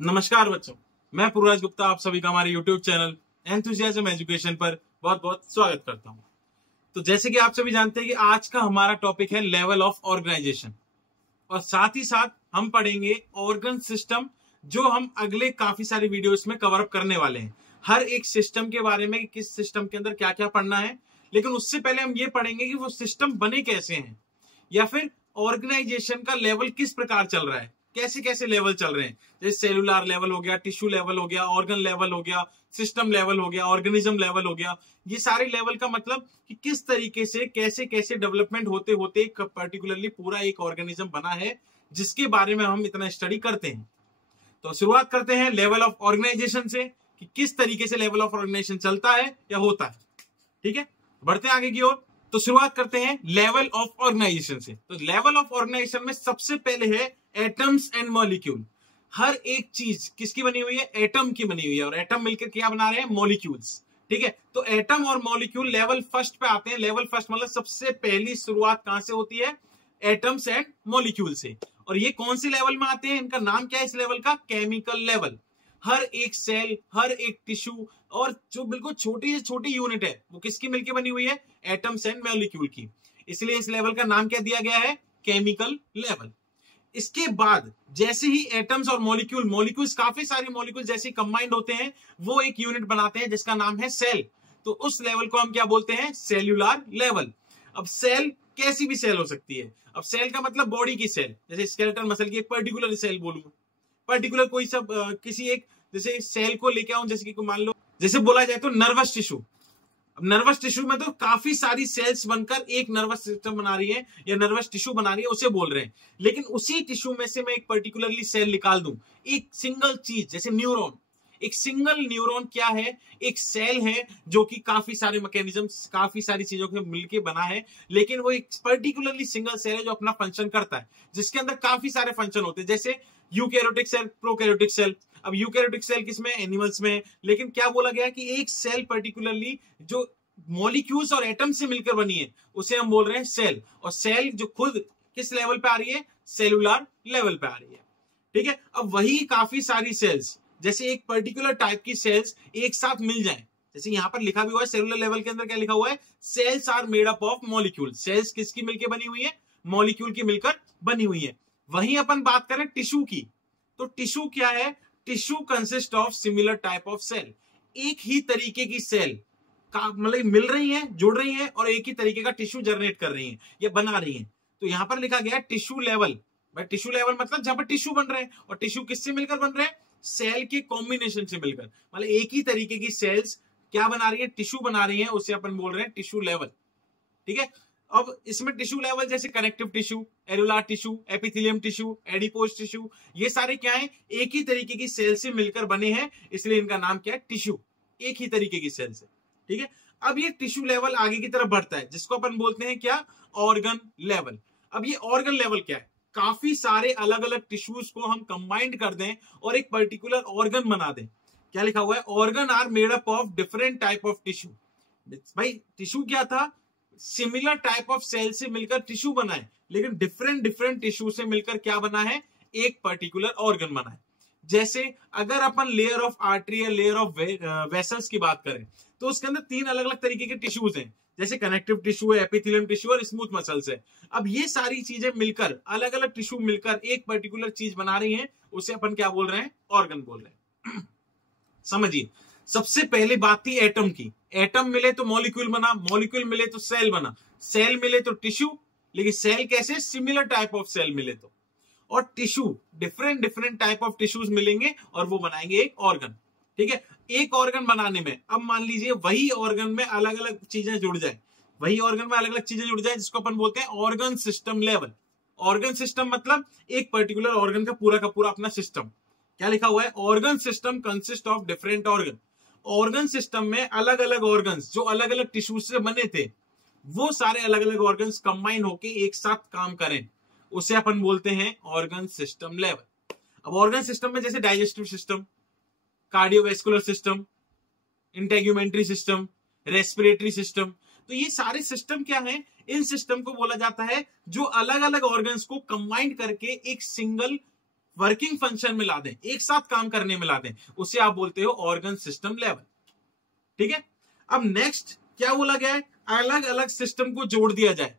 नमस्कार बच्चों, मैं पूर्वराज गुप्ता आप सभी का हमारे YouTube चैनल एंथुसियाज्म एजुकेशन पर बहुत बहुत स्वागत करता हूं। तो जैसे कि आप सभी जानते हैं कि आज का हमारा टॉपिक है लेवल ऑफ ऑर्गेनाइजेशन और साथ ही साथ हम पढ़ेंगे ऑर्गन सिस्टम, जो हम अगले काफी सारे वीडियोस में कवर अप करने वाले हैं। हर एक सिस्टम के बारे में, किस सिस्टम के अंदर क्या क्या पढ़ना है, लेकिन उससे पहले हम ये पढ़ेंगे कि वो सिस्टम बने कैसे हैं या फिर ऑर्गेनाइजेशन का लेवल किस प्रकार चल रहा है, कैसे कैसे लेवल चल रहे हैं। जैसे सेलुलर लेवल हो गया, टिश्यू लेवल हो गया, ऑर्गन लेवल हो गया, सिस्टम लेवल हो गया, ऑर्गेनिज्म लेवल हो गया। ये सारे लेवल का मतलब कि किस तरीके से कैसे कैसे डेवलपमेंट होते होते पर्टिकुलरली पूरा एक ऑर्गेनिज्म बना है, जिसके बारे में हम इतना स्टडी करते हैं। तो शुरुआत करते हैं लेवल ऑफ ऑर्गेनाइजेशन से कि किस तरीके से लेवल ऑफ ऑर्गेनाइजेशन चलता है या होता है। ठीक है, बढ़ते हैं आगे की ओर। तो शुरुआत करते हैं लेवल ऑफ ऑर्गेनाइजेशन से। तो लेवल ऑफ ऑर्गेनाइजेशन में सबसे पहले है एटम्स एंड मॉलिक्यूल। हर एक चीज किसकी बनी हुई है? एटम की बनी हुई है, और एटम मिलकर क्या बना रहे हैं? मॉलिक्यूल्स। ठीक है, तो एटम और मॉलिक्यूल लेवल फर्स्ट पे आते हैं। लेवल फर्स्ट मतलब सबसे पहली शुरुआत कहां से होती है? एटम्स एंड मॉलिक्यूल से। और ये कौन से लेवल में आते हैं? इनका नाम क्या है इस लेवल का? Chemical level. हर एक सेल, हर एक टिश्यू और जो बिल्कुल छोटी से छोटी यूनिट है वो किसकी मिलकर बनी हुई है? एटम्स एंड मॉलिक्यूल की। इसलिए इस लेवल का नाम क्या दिया गया है? Chemical level. इसके बाद जैसे ही एटम्स और मॉलिक्यूल्स काफी सारी मॉलिक्यूल जैसे कंबाइंड होते हैं, वो एक यूनिट बनाते हैं जिसका नाम है सेल। तो उस लेवल को हम क्या बोलते हैं? Cellular level. अब सेल कैसी भी सेल हो सकती है। अब सेल का मतलब बॉडी की सेल, जैसे स्केलेटल मसल की एक पर्टिकुलर सेल बोलूं, पर्टिकुलर कोई सब किसी एक जैसे सेल को लेके आऊं, जैसे कि मान लो जैसे बोला जाए तो नर्वस टिश्यू। अब नर्वस टिश्यू में तो काफी सारी सेल्स बनकर एक नर्वस सिस्टम बना रही है या नर्वस टिश्यू बना रही है, उसे बोल रहे हैं। लेकिन उसी टिश्यू में से मैं एक पर्टिकुलरली सेल निकाल दूं, एक सिंगल चीज जैसे न्यूरॉन। एक सिंगल न्यूरॉन क्या है? एक सेल है जो कि काफी सारे मैकेनिज्म, काफी सारी चीजों के मिलकर बना है, लेकिन वो एक पर्टिकुलरली सिंगल सेल है जो अपना फंक्शन करता है, जिसके अंदर काफी सारे फंक्शन होते हैं, जैसे यूकैरियोटिक सेल, प्रोकैरियोटिक सेल। अब यूकैरियोटिक सेल किसमें? एनिमल्स में। लेकिन क्या बोला गया कि एक सेल पर्टिकुलरली जो मॉलिक्यूल्स और एटम से मिलकर बनी है, उसे हम बोल रहे हैं सेल। और सेल जो खुद किस लेवल पे आ रही है? सेलुलर लेवल पे आ रही है। ठीक है, अब वही काफी सारी सेल्स, जैसे एक पर्टिकुलर टाइप की सेल्स एक साथ मिल जाएं, जैसे यहां पर लिखा भी हुआ है सेलुलर लेवल के अंदर क्या लिखा हुआ है? Cells are made up of molecule. Cells किसकी मिलकर बनी हुई है? मॉलिक्यूल की मिलकर बनी हुई है। वहीं अपन बात करें टिश्यू की, तो टिश्यू क्या है? Tissue consist of similar type of cell. एक ही तरीके की सेल मतलब मिल रही हैं, जुड़ रही हैं और एक ही तरीके का टिश्यू जनरेट कर रही हैं या बना रही हैं। तो यहां पर लिखा गया टिश्यू लेवल। भाई टिश्यू लेवल मतलब जहां पर टिश्यू बन रहे हैं, और टिश्यू किससे मिलकर बन रहे हैं? सेल के कॉम्बिनेशन से मिलकर। मतलब एक ही तरीके की सेल्स क्या बना रही है? टिश्यू बना रही है, उसे अपन बोल रहे हैं टिश्यू लेवल। ठीक है, अब इसमें टिश्यू लेवल जैसे connective tissue, cellular tissue, epithelium tissue, adipose tissue, ये सारे क्या है? एक ही तरीके की सेल से मिलकर बने हैं, इसलिए इनका नाम क्या है? टिश्यू। एक ही तरीके की सेल से। ठीक है, अब ये टिश्यू लेवल आगे की तरफ बढ़ता है, जिसको अपन बोलते हैं क्या? Organ level. अब ये ऑर्गन लेवल क्या है? काफी सारे अलग अलग टिश्यूज को हम कंबाइंड कर दें और एक पर्टिकुलर ऑर्गन बना दें। क्या लिखा हुआ है? Organ are made up of different type of tissue. भाई टिश्यू क्या था? सिमिलर टाइप ऑफ सेल से मिलकर टिश्यू बना है, लेकिन डिफरेंट डिफरेंट टिश्यू से मिलकर क्या बना है? एक पर्टिकुलर ऑर्गन बना है। जैसे अगर अपन लेयर ऑफ आर्टरी या लेयर ऑफ वेसल्स की बात करें, तो उसके अंदर तीन अलग अलग तरीके के टिश्यूज हैं, जैसे कनेक्टिव टिश्यू है, एपिथेलियम टिश्यू और स्मूथ मसल्स है। अब ये सारी चीजें मिलकर, अलग अलग टिश्यू मिलकर एक पर्टिकुलर चीज बना रही हैं, उसे अपन क्या बोल रहे हैं? ऑर्गन बोल रहे हैं। समझिए, सबसे पहली बात थी एटम की। एटम मिले तो मॉलिक्यूल बना, मॉलिक्यूल मिले तो सेल बना, सेल मिले तो टिश्यू। लेकिन सेल कैसे? सिमिलर टाइप ऑफ सेल मिले तो। और tissue different different type of tissues मिलेंगे और वो बनाएंगे एक ऑर्गन। ठीक है, एक ऑर्गन बनाने में अब मान लीजिए वही ऑर्गन में अलग अलग चीजें जुड़ जाए, वही ऑर्गन में अलग अलग चीजें जुड़ जाए, जिसको अपन बोलते हैं organ system level. Organ system मतलब एक पर्टिकुलर ऑर्गन का पूरा अपना सिस्टम। क्या लिखा हुआ है? Organ system consist of different organ. Organ system में अलग अलग ऑर्गन्स जो अलग अलग टिश्यू से बने थे, वो सारे अलग अलग ऑर्गन्स कंबाइन होके एक साथ काम करें, उसे अपन बोलते हैं ऑर्गन सिस्टम लेवल। अब ऑर्गन सिस्टम में जैसे digestive system, cardiovascular system, integumentary system, respiratory system, तो ये सारे सिस्टम क्या हैं? इन सिस्टम को बोला जाता है जो अलग अलग ऑर्गन्स को कंबाइन करके एक सिंगल वर्किंग फंक्शन में ला दें, एक साथ काम करने में ला दें, उसे आप बोलते हो ऑर्गन सिस्टम लेवल। ठीक है, अब नेक्स्ट क्या बोला गया है, अलग अलग सिस्टम को जोड़ दिया जाए।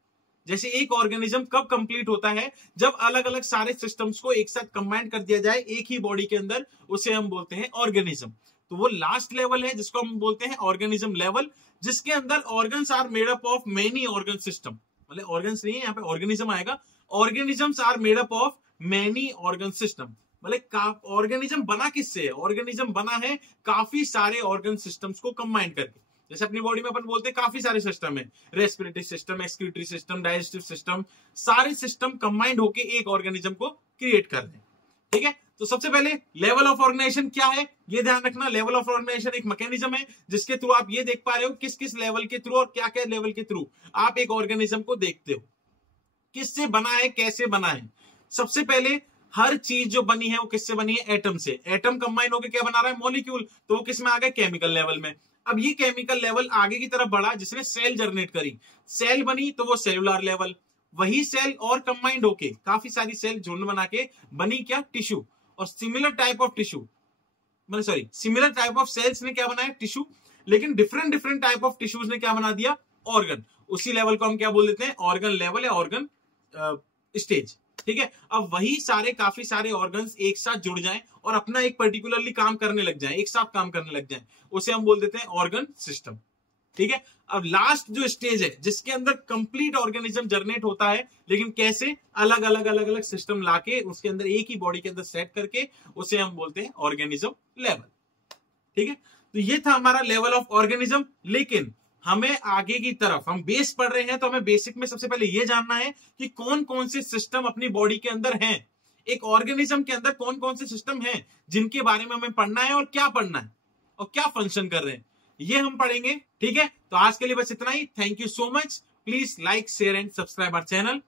जैसे एक ऑर्गेनिज्म कब कंप्लीट होता है, जब अलग अलग सारे सिस्टम्स को एक साथ कंबाइन कर दिया जाए एक ही बॉडी के अंदर, उसे हम बोलते हैं ऑर्गेनिज्म। तो वो लास्ट लेवल है जिसको हम बोलते हैं ऑर्गेनिज्म लेवल, जिसके अंदर organs are made up of many organ system, मतलब ऑर्गन्स नहीं है यहाँ पे, ऑर्गेनिज्म आएगा। Organisms are made up of many organ system, मतलब ऑर्गेनिज्म बना किससे है, ऑर्गेनिज्म बना है काफी सारे ऑर्गन सिस्टम्स को कंबाइन करके। जैसे अपनी बॉडी में अपन बोलते हैं काफी सारे सिस्टम है, respiratory system, excretory system, digestive system, सारे सिस्टम कंबाइंड होके एक ऑर्गेनिज्म को क्रिएट कर दें। ठीक है, तो सबसे पहले लेवल ऑफ ऑर्गेनाइजेशन क्या है ये ध्यान रखना। लेवल ऑफ ऑर्गेनाइजेशन एक मैकेनिज्म है जिसके थ्रू आप ये देख पा रहे हो किस किस लेवल के थ्रू और क्या क्या लेवल के थ्रू आप एक ऑर्गेनिज्म को देखते हो, किससे बना है, कैसे बना है। सबसे पहले हर चीज जो बनी है वो किससे बनी है, एटम से। एटम कंबाइन होकर क्या बना रहा है, मॉलिक्यूल, तो वो किस में आ गए, केमिकल लेवल में। अब ये केमिकल लेवल आगे की तरफ बढ़ा जिसने सेल जनरेट करी, सेल बनी तो वो सेलुलर लेवल, वही सेल और कंबाइंड होके काफी सारी सेल झुंड बना के बनी क्या, टिश्यू। और सिमिलर टाइप ऑफ टिश्यू, मतलब sorry similar type of cells ने क्या बनाया, टिश्यू, लेकिन different different type of tissues ने क्या बना दिया, ऑर्गन। उसी लेवल को हम क्या बोल देते हैं, ऑर्गन लेवल या ऑर्गन स्टेज। ठीक है, अब वही सारे काफी सारे ऑर्गन्स एक साथ जुड़ जाएं और अपना एक पर्टिकुलरली काम करने लग जाएं, एक साथ काम करने लग जाएं, उसे हम बोल देते हैं ऑर्गन सिस्टम। ठीक है, अब लास्ट जो स्टेज है जिसके अंदर कंप्लीट ऑर्गेनिज्म जनरेट होता है, लेकिन कैसे, अलग अलग अलग अलग सिस्टम लाके उसके अंदर एक ही बॉडी के अंदर सेट करके, उसे हम बोलते हैं ऑर्गेनिज्म लेवल। ठीक है, तो ये था हमारा लेवल ऑफ ऑर्गेनिज्म। लेकिन हमें आगे की तरफ, हम बेस पढ़ रहे हैं तो हमें बेसिक में सबसे पहले यह जानना है कि कौन कौन से सिस्टम अपनी बॉडी के अंदर हैं, एक ऑर्गेनिज्म के अंदर कौन कौन से सिस्टम हैं जिनके बारे में हमें पढ़ना है और क्या पढ़ना है और क्या फंक्शन कर रहे हैं, ये हम पढ़ेंगे। ठीक है, तो आज के लिए बस इतना ही। Thank you so much. Please like, share and subscribe our channel.